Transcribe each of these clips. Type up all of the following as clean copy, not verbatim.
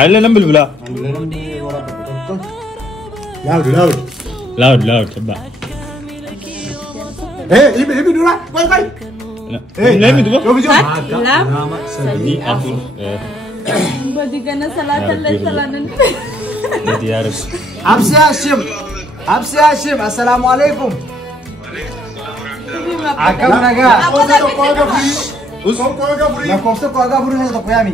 Aile number bula. Loud. Coba. Ibu dulu lah. Bye. Let me do. Lama Ini aku. Badigana salatan le salanan. Jadi harus. Absi Hashim. Assalamualaikum. Akam naga. La cosa paga por eso to yami.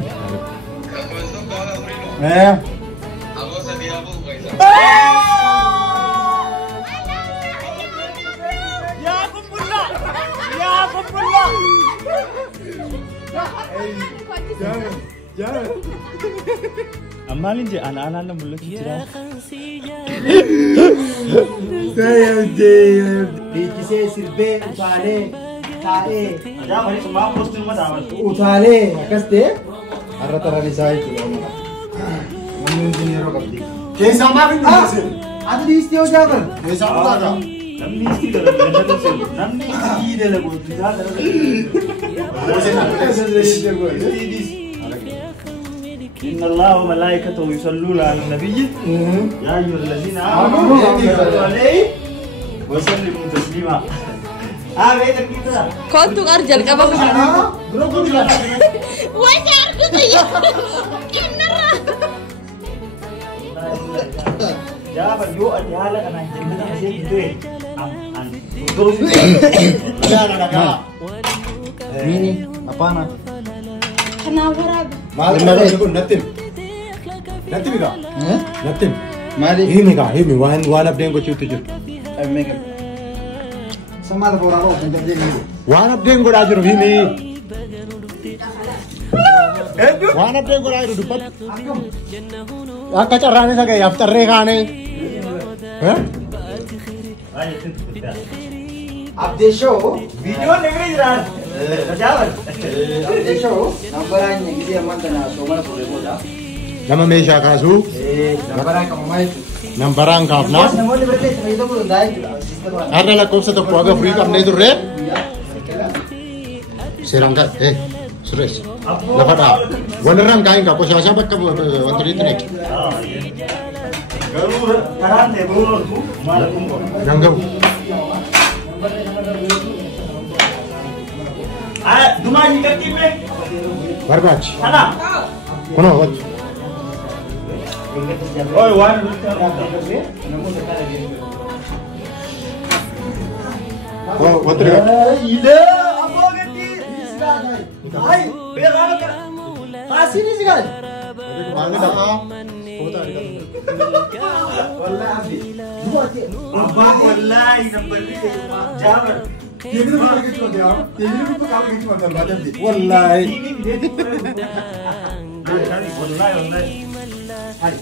Amalin je anak-anak mulut cerah. Saya je di kise sirbe utale tae. Ada bari semua postur mas amal. Utale akaste arratara risai tu. Namun dinero kapti. Kaisa maafin dise. Adu di istio jagar. Kaisa utaga. Namni isti dalam ganda tu. Namni isti dalam gua. Tidak dalam. إن الله وملائكته يصلون على النبي يا أيها الذين آمنوا صلوا عليه وسلموا تسليما. بيتك كده. كنت أرجل كباب. وجع رجلي. كنرا. جاب اليو أجهال أنا جنبنا مسيح دوي. Ini apa na? Kenapa? Malam mana itu natim ika? Natim. Mari. Ini wan update ko chutu. Sama ada orang orang penjajah ini. Wan update ko aja ini. Wan update ko aja dupat. Aku caranya saja ya after rekane. Update show Video negeri jalan. Jalan. update show nambaran yang dia mantana somana boleh bola. Nama Mesha kasu. Nambaran kamu mai. Nambaran kamu na. Nama ni berarti itu pun dah itu. Ada lah kau satu keluarga free kamu itu re. Serangkat Suresh. Dapat apa? Beneran kain kau siapa kamu waktu itu nih? Garu karan deh baru tu. Malam tu. Jangan. Duma ni kerti me. Barbach. Mana? Kono wat. Oi wan. Oh, wat re. Ida apa kerti? Hai, begal ka. Kasih ni segal. Mana dah? Kota ada. Wallahi. Abah wallahi number ni jalan. Ini bukan gitu dia. Ini bukan kalau gitu macam macam ni. Wallahi. Wallahi. Hai.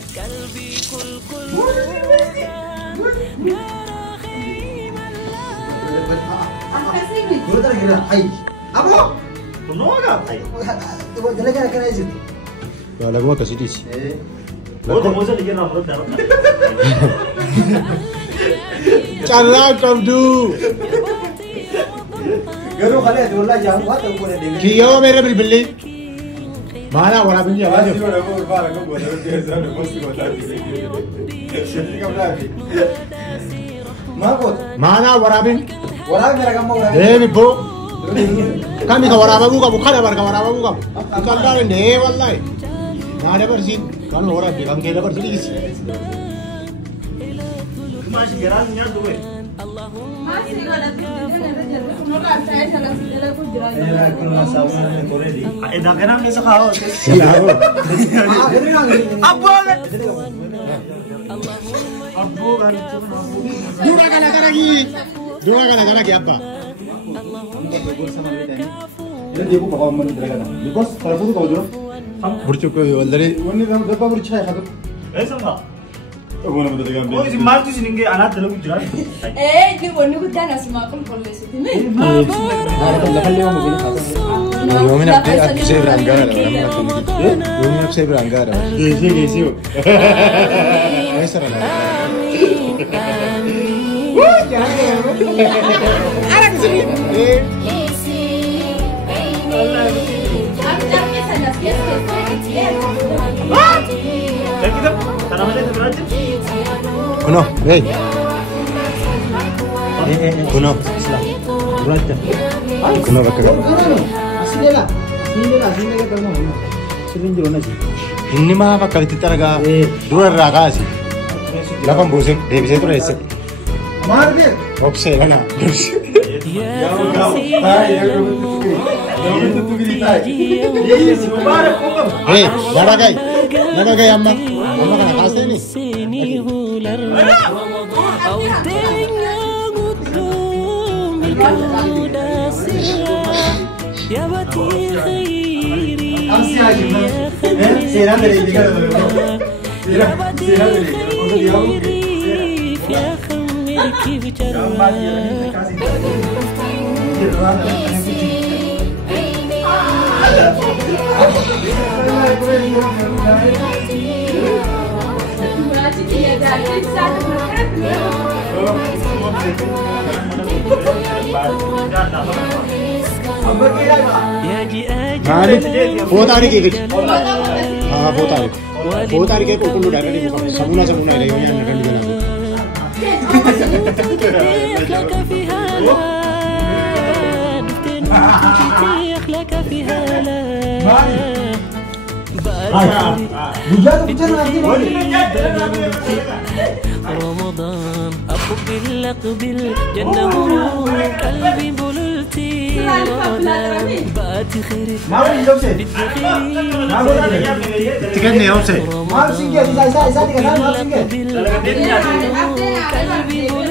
Betul kira. Hai. Apa? Kuno agak hai. Coba jalan-jalan kena izin. Kalau gua kasih dis. Oh, tu masa dia nak berapa? Chala kabdu. Garu khale wallahi jangan buat aku boleh dengar. Kiyo mere bilbili. Mana wala binti awas. Mana warabin? Warabin mereka mau warabin. Bibo. Kami ka waraba buka buka ada warga waraba buka. Ikan dari deh wallahi. Nah ada bersin. Kan orang di kami ada bersin isi. Masih gerannya tu. Masih ada semoga saya salah segala pun jelas. Dah kena ni sekarang. Apa? Dua kali lagi apa? Jadi aku bawa menu terkena. Because kalau aku kau jual, bercukup dari ini kan berapa bercaya kan? Sama. Oh, mana betul kan? Oh, si Martu sini ke anak terlalu jalan. Ini wani kita nasi makan polisi itu nih. Lepas dia mau gini. Yung minap at saya beranggar ada orang macam ni. Yung minap saya beranggar ada. Gisi. Ay sarap na. Arang sini. Ang dami sa nas yes. Kuno, hey. Kuno. Kuno bakka gaba. Inni maa bakka itti xaragaa dura irraa kaasi. Lafan buusin deebisee ture eessa. Maal beek? Obsee lana. Hey, nada gay amma kana kaaseni. Foto hari ke? हाँ foto hari ke कोई कोई डायरेक्ट नहीं बुका समूना है ये यहाँ नकली बना رمضان أقبل جنة قلبي بللتي بقت خير تكلني يوم سي قلبي